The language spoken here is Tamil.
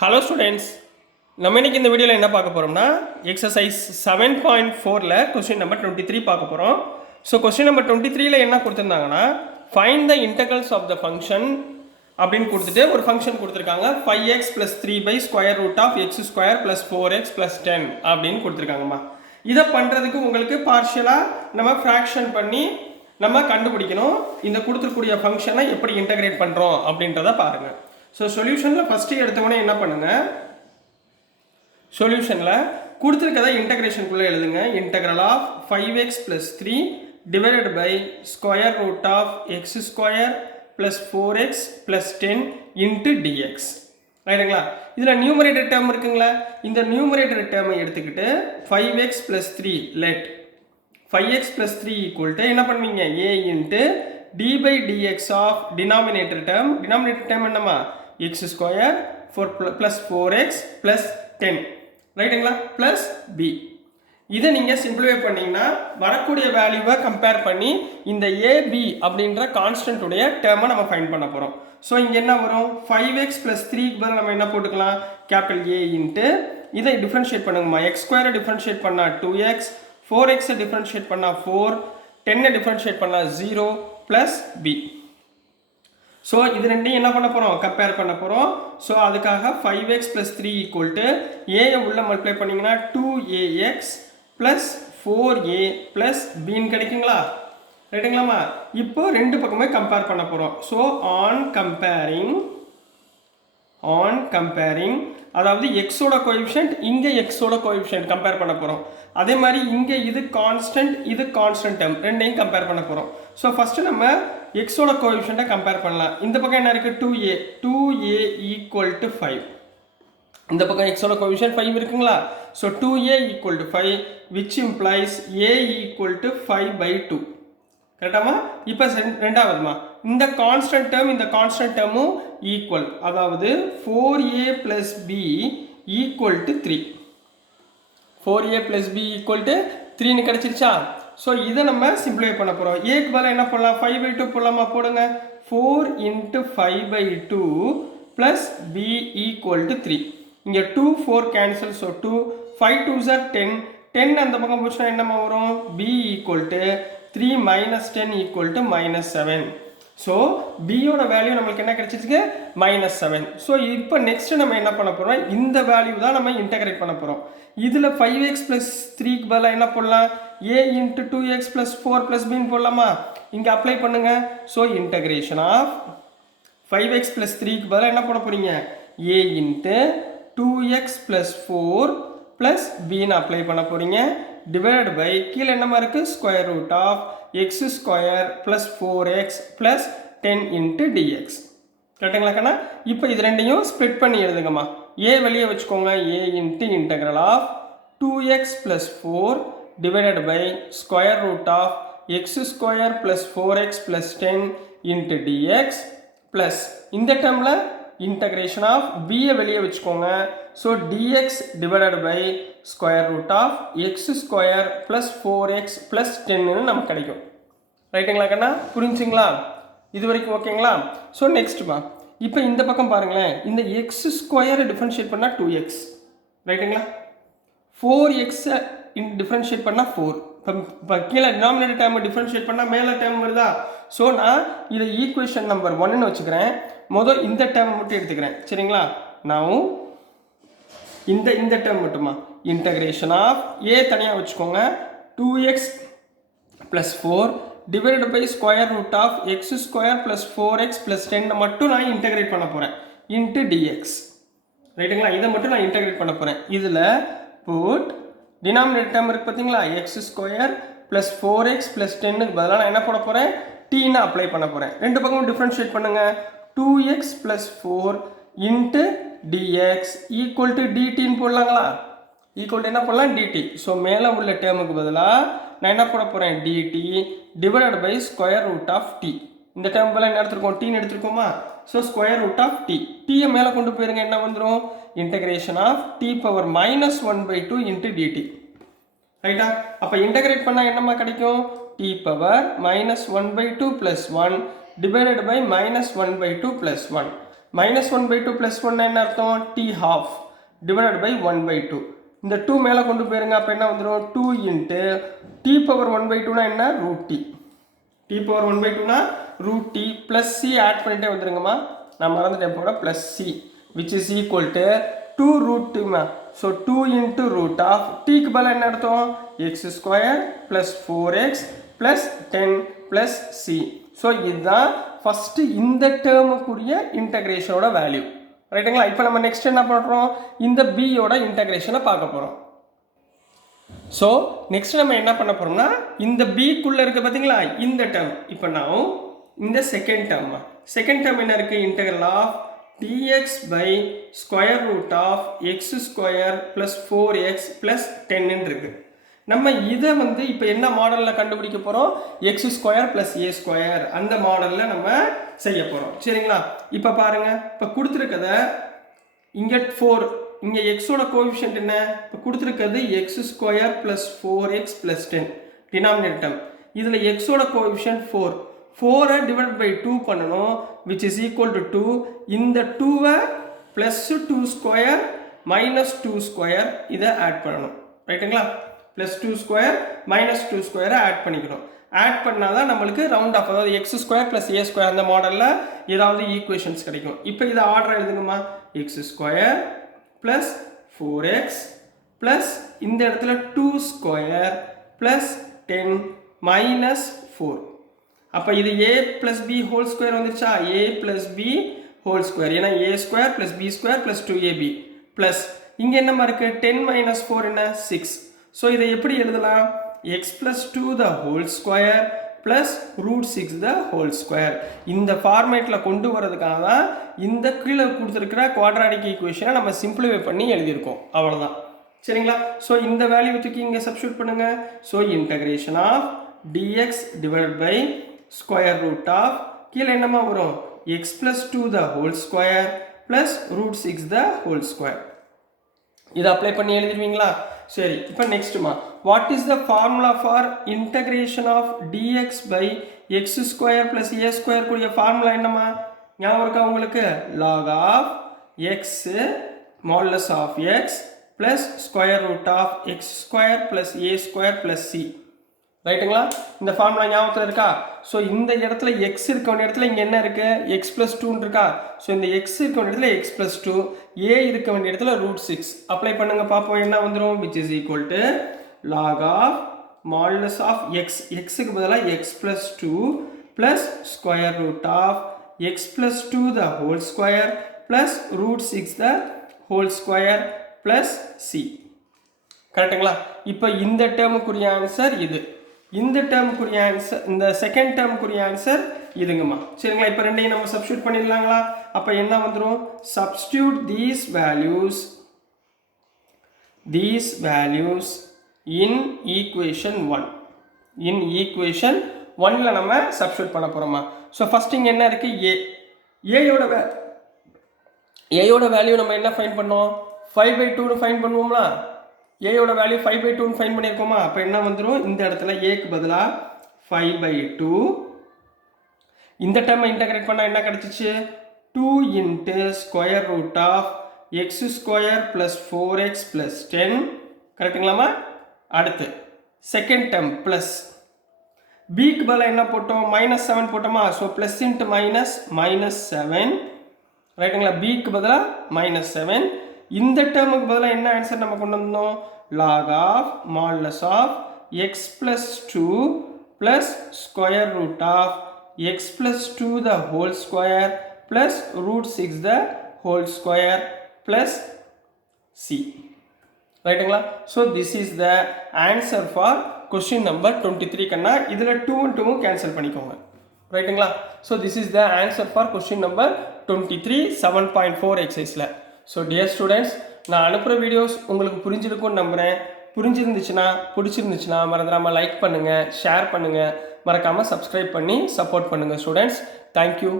ஹலோ ஸ்டூடெண்ட்ஸ், நம்ம இன்னைக்கு இந்த வீடியோவில் என்ன பார்க்க போகிறோம்னா எக்ஸசைஸ் 7.4ல் கொஸ்டின் நம்பர் 23 பார்க்க போகிறோம். ஸோ கொஸ்டின் நம்பர் 23ல் என்ன கொடுத்துருந்தாங்கன்னா find the integrals of the function அப்படின்னு கொடுத்துட்டு ஒரு ஃபங்க்ஷன் கொடுத்துருக்காங்க 5x + 3/√x² + 4x + 10 அப்படின்னு கொடுத்துருக்காங்கம்மா. இதை பண்ணுறதுக்கு உங்களுக்கு பார்ஷியலாக நம்ம ஃப்ராக்ஷன் பண்ணி நம்ம கண்டுபிடிக்கணும். இந்த கொடுத்துருக்கூடிய ஃபங்க்ஷனை எப்படி இன்டகிரேட் பண்ணுறோம் அப்படின்றத பாருங்கள். ஸோ சொல்யூஷனில் ஃபஸ்ட்டு எடுத்தவொடனே என்ன பண்ணுங்கள், சொல்யூஷனில் கொடுத்துருக்கதை இன்டகிரேஷனுக்குள்ளே எழுதுங்க. Integral of 5x + 3 divided by √x² + 4x + 10 into dx. ரைட்டுங்களா? இதில் நியூமரேட்டர் டேர்ம் இருக்குங்களா, இந்த நியூமரேட்டர் டேர்மை எடுத்துக்கிட்டு 5x + 3 லெட் 5x + 3 = என்ன பண்ணுவீங்க, a into d/dx of denominator term. Denominator term என்னமா, x² + 4x + 10 ரைட்டுங்களா, ப்ளஸ் b. இதை நீங்கள் சிம்பிளிஃபை பண்ணிங்கன்னா வரக்கூடிய வேல்யூவை கம்பேர் பண்ணி இந்த ab அப்படின்ற கான்ஸ்டன்ட்டுடைய டேர்மை நம்ம ஃபைண்ட் பண்ண போகிறோம். ஸோ இங்கே என்ன வரும், 5x + 3க்கு பதில் நம்ம என்ன போட்டுக்கலாம், கேபிட்டல் A இன்ட்டு இதை டிஃப்ரென்ஷியேட் பண்ணுங்கம்மா. x² டிஃப்ரென்ஷியேட் பண்ணால் 2x, 4x டிஃப்ரென்ஷியேட் பண்ணால் 4, 10 டிஃப்ரென்ஷியேட் பண்ணால் 0 ப்ளஸ் b. ஸோ இது ரெண்டையும் என்ன பண்ண போகிறோம், கம்பேர் பண்ண போகிறோம். ஸோ அதுக்காக 5x + 3 = a உள்ள மல்டிப்ளை பண்ணிங்கன்னா 2ax + 4a + bன்னு கிடைக்குங்களா, ரைட்டுங்களாம்மா. இப்போ ரெண்டு பக்கமே கம்பேர் பண்ண போகிறோம். ஸோ ஆன் கம்பேரிங் அதாவது எக்ஸோட கோஎஃபிஷியன்ட் இங்கே எக்ஸோட கோஎஃபிஷியன்ட் கம்பேர் பண்ண போகிறோம். அதே மாதிரி இங்கே இது கான்ஸ்டன்ட் டேர்ம் ரெண்டையும் கம்பேர் பண்ண போகிறோம். ஸோ ஃபஸ்ட்டு நம்ம எக்ஸோட கோஎஃபிஷியன்ட்டை கம்பேர் பண்ணலாம். இந்த பக்கம் என்ன இருக்குது, 2a = 5. இந்த பக்கம் எக்ஸோட கோஎஃபிஷியன்ட் 5 இருக்குங்களா. So 2a = 5 which implies a = 5/2. கரெக்டாமா. இப்போ ரெண்டாவதுமா, இந்த கான்ஸ்டன்ட் டேர்மும் ஈக்குவல், அதாவது 4a + b = 3. 4a + b = 3ன்னு கிடைச்சிருச்சா. So இதை நம்ம சிம்பிளிஃபை பண்ண போகிறோம். ஏக்கு பதிலாக என்ன பண்ணலாம், 5/2 போடலாமா, போடுங்க. 4 × 5/2 + b = 3. இங்கே 2 4 கேன்சல். So 2 5 2s are 10. 10 அந்த பக்கம் போச்சுன்னா என்னமா வரும், b = 3 - 10 = -7. ஸோ பியோட வேல்யூ நம்மளுக்கு என்ன கிடைச்சிருக்கு, -7. ஸோ இப்போ நெக்ஸ்ட் நம்ம என்ன பண்ண போகிறோம், இந்த வேல்யூ தான் நம்ம இன்டகிரேட் பண்ண போகிறோம். இதில் 5x + 3க்கு பதிலாக என்ன போடலாம், a × 2x + 4 + bன்னு போடலாமா. இங்கே அப்ளை பண்ணுங்க. ஸோ இன்டகிரேஷன் ஆஃப் 5x + 3க்கு பதிலாக என்ன போட போகிறீங்க, a × 2x + 4 + bன்னு அப்ளை பண்ண போகிறீங்க. டிவைடட் பை கீழே என்னமா இருக்குது, √x² + 4x + 10 இன்ட்டு dx. கரெக்டுங்களா கண்ணா. இப்போ இது ரெண்டையும் ஸ்ப்ளிட் பண்ணி எழுதுங்கம்மா. a வெளியே வச்சுக்கோங்க. a into integral of 2x + 4 divided by √x² + 4x + 10 into dx plus இந்த டேர்மில் இன்டகிரேஷன் ஆஃப் b வெளியே வச்சுக்கோங்க. So dx divided by √x² + 4x + 10ன்னு நமக்கு கிடைக்கும். ரைட்டுங்களா கண்ணா, புரிஞ்சுங்களா, இது வரைக்கும் ஓகேங்களா. ஸோ நெக்ஸ்ட்மா, இப்போ இந்த பக்கம் பாருங்களேன், இந்த x² டிஃப்ரென்ஷியேட் பண்ணால் 2x, ரைட்டுங்களா. 4x டிஃப்ரென்ஷியேட் பண்ணால் 4. இப்போ கீழே டினாமினேட்டர் டேர்மை டிஃப்ரென்ஷியேட் பண்ணால் மேலே டேர்ம் வருதா. ஸோ நான் இதை ஈக்குவேஷன் நம்பர் 1ன்னு வச்சுக்கிறேன். முதல் இந்த டேர்ம் மட்டும் எடுத்துக்கிறேன், சரிங்களா. நான் இந்த டேர்ம் மட்டுமா, இன்டகிரேஷன் ஆஃப் a தனியாக வச்சுக்கோங்க. 2x + 4 divided by √x² + 4x + 10 மட்டும் நான் இன்டகிரேட் பண்ண போகிறேன் இன்ட்டு dx. ரைட்டுங்களா, இதை மட்டும் நான் இன்டகிரேட் பண்ண போகிறேன். இதில் புட் டினாமினேட்டர் டேர்ம் இருக்குது பார்த்தீங்களா, x² + 4x + 10க்கு பதிலாக நான் என்ன போட போகிறேன், tன்னு அப்ளை பண்ண போகிறேன். ரெண்டு பக்கமும் டிஃப்ரென்ஷியேட் பண்ணுங்கள். 2x + 4 into dx = dtன்னு போடலாங்களா. என்ன போடலாம், dt. ஸோ மேலே உள்ள டேர்முக்கு பதிலாக நான் என்ன போட போகிறேன், dt டிவைடட் பை √t. இந்த டேர்ம் பதிலாக என்ன எடுத்துருக்கோம், tன்னு எடுத்துருக்கோமா. So √t. டீயை மேலே கொண்டு போயிருங்க, என்ன வந்துடும், integration of t power -1/2 into dt. ரைட்டா. அப்போ இன்டகிரேட் பண்ணால் என்னமா கிடைக்கும், t பவர் -1/2 + 1 divided by -1/2 + 1. -1/2 + 1 என்ன அர்த்தம்? t half divided by 1/2. இந்த 2 மேலே கொண்டு போயிருங்க. அப்போ என்ன வந்துடும்? 2 into t⁻1/2னா என்ன? √t. t⁻1/2னா √t + c ஆட் பண்ணிட்டே வந்துருங்கம்மா. நான் மறந்துட்டேன் போட +c which is equal to 2 √2மா. ஸோ 2 into root of tக்கு பதிலாக என்ன அர்த்தம்? x² + 4x + 10 + c. ஸோ இதுதான் ஃபஸ்ட்டு இந்த டேர்முக்குரிய இன்டகிரேஷனோட வேல்யூ. ரைட்டுங்களா? இப்போ நம்ம நெக்ஸ்ட் என்ன பண்ணுறோம்? இந்த பியோட இன்டகிரேஷனை பார்க்க போகிறோம். ஸோ நெக்ஸ்ட் நம்ம என்ன பண்ண போகிறோம்னா இந்த பிக்குள்ளே இருக்குது பார்த்தீங்களா இந்த டேர்ம். இப்போ நான் இந்த செகண்ட் டேர்ம் என்ன இருக்குது? Integral of dx by square root of x² plus 4x plus 10 இருக்கு. நம்ம இதை வந்து இப்போ என்ன மாடலில் கண்டுபிடிக்க போகிறோம்? x² plus a² அந்த மாடலில் நம்ம செய்ய போகிறோம். சரிங்களா? இப்போ பாருங்கள், இப்போ கொடுத்துருக்கத இங்கே 4, இங்கே எக்ஸோட கோஎஃபிஷியன்ட் என்ன? இப்போ கொடுத்துருக்கிறது x² plus 4x plus 10 denominator. இதில் எக்ஸோட கோஎஃபிஷியன்ட் 4 டிவைட் பை 2 பண்ணணும் which is equal to 2. இந்த 2வை ப்ளஸ் 2² மைனஸ் 2² இதை ஆட் பண்ணணும். ரைட்டுங்களா? ப்ளஸ் 2² மைனஸ் 2² ஆட் பண்ணிக்கணும். ஆட் பண்ணால் தான் நம்மளுக்கு ரவுண்ட் ஆஃப், அதாவது x² + a² அந்த மாடலில் ஏதாவது ஈக்குவேஷன்ஸ் கிடைக்கும். இப்போ இதை ஆர்டர் எழுதுங்கம்மா. x² + 4x ப்ளஸ் இந்த இடத்துல 2² + 10 மைனஸ் 4. அப்போ இது a + b ஹோல் ஸ்கொயர் வந்துருச்சா? a + b whole square. ஏன்னா a² + b² + 2ab ப்ளஸ் இங்கே என்னமா இருக்குது? 10 - 4 என்ன? 6. ஸோ இதை எப்படி எழுதலாம்? x + 2 the whole square plus √6 the whole square. இந்த ஃபார்மேட்டில் கொண்டு வரதுக்காக தான் இந்த கீழே கொடுத்துருக்கிற குவாட்ராட்டிக் ஈக்குவேஷனை நம்ம சிம்பிளிஃபை பண்ணி எழுதியிருக்கோம். அவ்வளோதான். சரிங்களா? ஸோ இந்த வேல்யூ தூக்கி இங்கே சப்ஸ்டியூட் பண்ணுங்கள். So integration of dx divided by square root of கீழே என்னமா வரும்? x + 2 the whole square plus √6 the whole square. இதை அப்ளை பண்ணி எழுதிடுவீங்களா? சரி, இப்போ நெக்ஸ்ட்டுமா, what is the formula for integration of dx by x² plus a² கூடிய ஃபார்முலா என்னம்மா? ஞாபகம் இருக்கா உங்களுக்கு? log of x modulus of x plus square root of x² plus a² plus c. ரைட்டுங்களா? இந்த ஃபார்முலா ஞாபகத்தில் இருக்கா? ஸோ இந்த இடத்துல x இருக்க வேண்டிய இடத்துல இங்கே என்ன இருக்குது? x + 2 இருக்கா? ஸோ இந்த x இருக்க வேண்டிய இடத்துல x + 2, a இருக்க வேண்டிய இடத்துல √6 அப்ளை பண்ணுங்க. பார்ப்போம் என்ன வந்துடும்? which is equal to log of modulus of x, xக்கு பதிலாக x + 2 plus square root of x + 2 the whole square plus √6 the whole square plus c. கரெக்டுங்களா? இப்போ இந்த டேர்முக்குரிய ஆன்சர் இது, இந்த டேர்முக்குரிய ஆன்சர், இந்த செகண்ட் டேர்முக்குரிய ஆன்சர் இதுங்கம்மா. சரிங்களா? இப்போ ரெண்டையும் நம்ம சப்ஸ்டியூட் பண்ணிடலாங்களா? அப்போ என்ன வந்துடும்? Substitute these values in equation 1. in equation 1ல நம்ம சப்ஸ்டியூட் பண்ண போகிறோமா? ஸோ ஃபஸ்ட் இங்கே என்ன இருக்குது? ஏயோட வேல்யூ நம்ம என்ன ஃபைண்ட் பண்ணோம்? 5/2 ஃபைண்ட் பண்ணுவோம்னா ஏயோட வேல்யூ 5/2 ஃபைண்ட் பண்ணியிருக்கோமா? அப்போ என்ன வந்துடும்? இந்த இடத்துல ஏக்கு பதிலாக 5/2. இந்த டேர்மை இன்டகிரேட் பண்ணால் என்ன கிடச்சிச்சு? 2 into square root of x² plus 4x plus 10. கரெக்டுங்களாமா? அடுத்து செகண்ட் டேர்ம் ப்ளஸ் பிக்கு பதிலாக என்ன போட்டோம்? -7 போட்டோமா? So plus into -7. ரைட்டுங்களா? பிக்கு பதிலாக -7. இந்த டேர்முக்கு பதிலாக என்ன ஆன்சர் நம்ம கொண்டு வந்தோம்? log of modulus of x plus 2 plus square root of x plus 2 the whole square plus √6 the whole square plus c. ரைட்டுங்களா? So this is the answer for question number 23 கண்ணா. இதில் 2 and 2 கேன்சல் பண்ணிக்கோங்க. ரைட்டுங்களா? So this is the answer for question number 23 7.4 எக்ஸசைஸில். ஸோ டியர் ஸ்டூடெண்ட்ஸ், நான் அனுப்புகிற வீடியோஸ் உங்களுக்கு புரிஞ்சிருக்கும்னு நம்புகிறேன். பிடிச்சிருந்துச்சுன்னா மறந்துடாமல் லைக் பண்ணுங்கள், ஷேர் பண்ணுங்கள், மறக்காமல் சப்ஸ்கிரைப் பண்ணி சப்போர்ட் பண்ணுங்கள் ஸ்டூடெண்ட்ஸ். தேங்க்யூ.